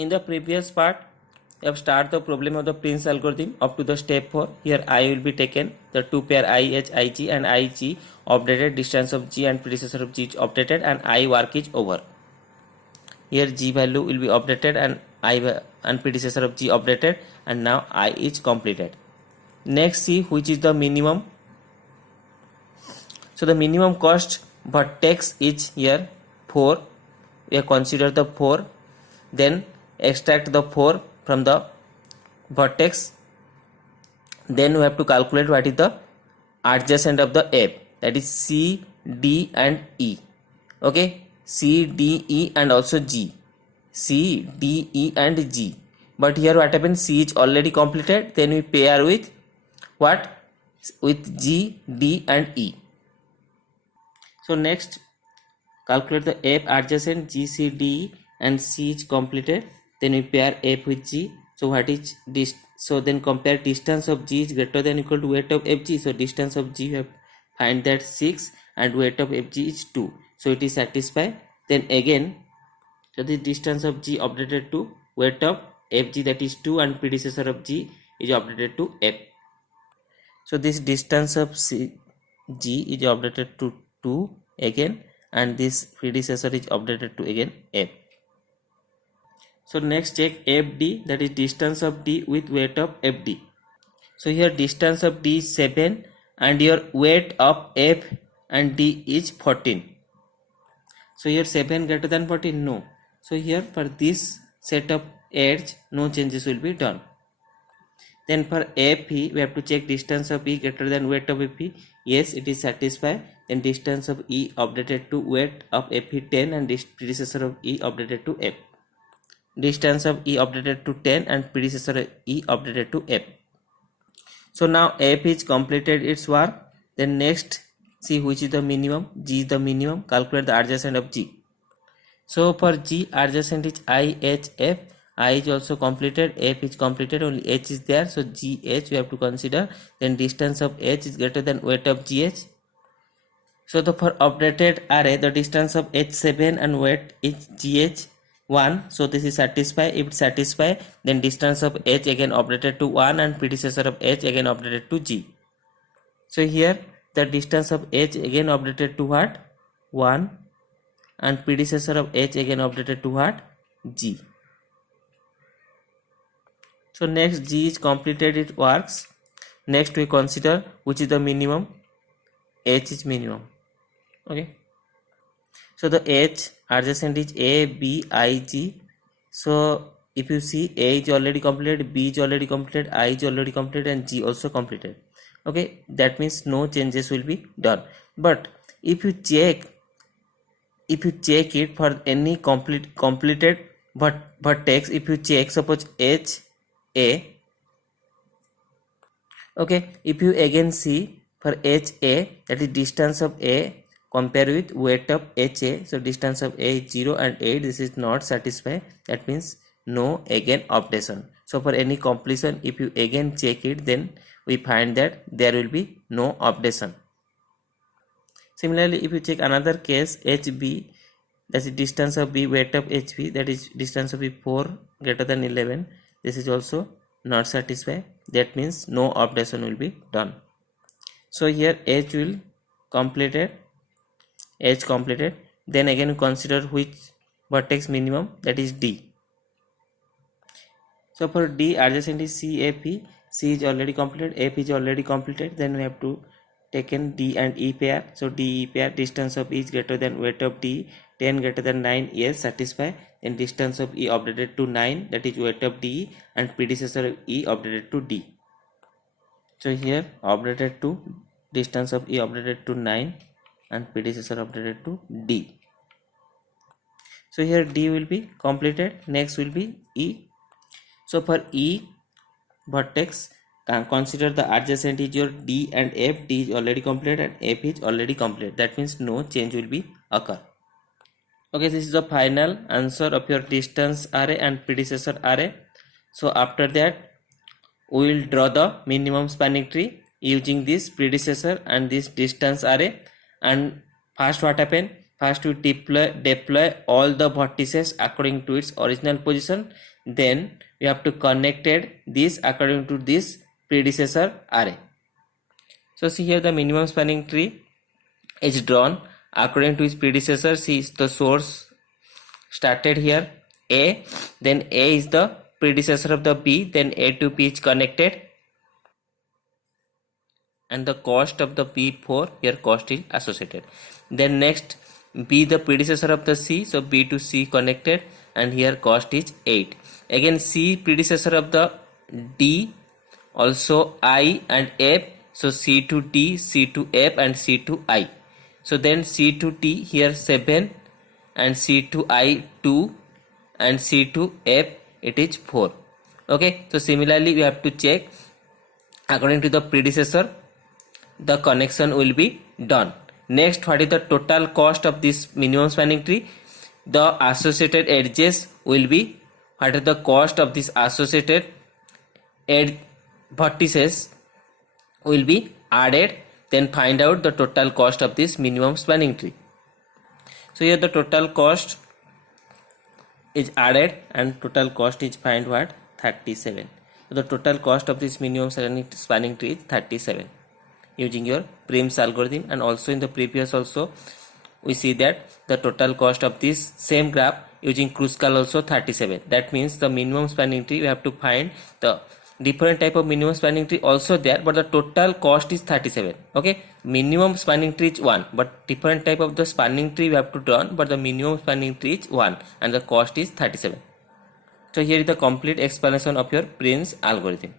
In the previous part, we have started the problem of the Prince algorithm up to the step 4. Here I will be taken, the two pair IH, IG and IG updated, distance of G and predecessor of G is updated, and I work is over. Here G value will be updated and I and predecessor of G updated, and now I is completed. Next, see which is the minimum. So the minimum cost vertex is here 4. We have considered the 4, then extract the 4 from the vertex, then we have to calculate what is the adjacent of the F, that is C, D and E. Okay, C, D, E and also G. C, D, E and G. But here what happens, C is already completed, then we pair with what? With G, D and E. So next, calculate the F adjacent. G, C, D and C is completed, then we pair F with G. So what is this? So then compare distance of G is greater than or equal to weight of Fg. So distance of G, we have find that 6 and weight of Fg is 2. So it is satisfied. Then again, so the distance of G updated to weight of Fg, that is 2, and predecessor of G is updated to F. So this distance of G is updated to 2 again, and this predecessor is updated to again F. So next check FD, that is distance of D with weight of FD. So here distance of D is 7 and your weight of F and D is 14. So here 7 greater than 14? No. So here for this set of edge, no changes will be done. Then for FE, we have to check distance of E greater than weight of FE. Yes, it is satisfied. Then distance of E updated to weight of FE 10 and predecessor of E updated to F. Distance of E updated to 10 and predecessor of E updated to F. So now F is completed its work. Then next, see which is the minimum. G is the minimum. Calculate the adjacent of G. So for G, adjacent is IHF. I is also completed, F is completed, only H is there. So GH we have to consider. Then distance of H is greater than weight of GH. So the for updated array, the distance of H7 and weight is GH1. So this is satisfied. If it satisfy, then distance of H again updated to 1 and predecessor of H again updated to G. So here the distance of H again updated to what? 1, and predecessor of H again updated to what? G. So next G is completed, it works. Next we consider which is the minimum. H is minimum. Okay. So the H adjacent is A, B, I, G. So if you see, A is already completed, B is already completed, I is already completed, and G also completed. Okay, that means no changes will be done. But if you check it for any completed vertex, if you check suppose H A, okay, if you again see for HA, that is distance of A compare with weight of HA, so distance of A is 0 and 8, this is not satisfied, that means no again updation. So for any completion, if you again check it, then we find that there will be no updation. Similarly, if you check another case, HB, that is distance of B, weight of HB, that is distance of B 4 greater than 11, this is also not satisfied, that means no updation will be done. So here H will completed, H completed, then again consider which vertex minimum, that is D. So for D, adjacent is CAP, C is already completed, F is already completed, then we have to taken D and E pair. So D E pair, distance of E is greater than weight of D, 10 greater than 9, yes, satisfy. Then distance of E updated to 9, that is weight of D, and predecessor of E updated to D. So here updated to distance of E updated to 9 and predecessor updated to D. So here D will be completed, next will be E. So for E vertex, consider the adjacent is your D and F. D is already completed and F is already completed, that means no change will be occur. Okay, this is the final answer of your distance array and predecessor array. So after that, we will draw the minimum spanning tree using this predecessor and this distance array. And first what happened, First we deploy all the vertices according to its original position. Then we have to connected this according to this predecessor array. So see here the minimum spanning tree is drawn according to its predecessor. See the source started here A, then A is the predecessor of the B, then A to B is connected, and the cost of the B4 here cost is associated. Then next B the predecessor of the C, so B to C connected, and here cost is 8. Again C predecessor of the D, also I and F, so C to D, C to F, and C to I. So then C to T here 7, and C to I 2, and C to F it is 4. Okay, so similarly we have to check according to the predecessor the connection will be done. Next, what is the total cost of this minimum spanning tree? The associated edges will be, what is the cost of this associated vertices will be added, then find out the total cost of this minimum spanning tree. So here the total cost is added and total cost is find what? 37. So the total cost of this minimum spanning tree is 37 using your Prim's algorithm. And also in the previous also we see that the total cost of this same graph using Kruskal also 37. That means the minimum spanning tree we have to find the different type of minimum spanning tree also there, but the total cost is 37. Okay, minimum spanning tree is 1, but different type of the spanning tree we have to draw, but the minimum spanning tree is 1 and the cost is 37. So here is the complete explanation of your Prim's algorithm.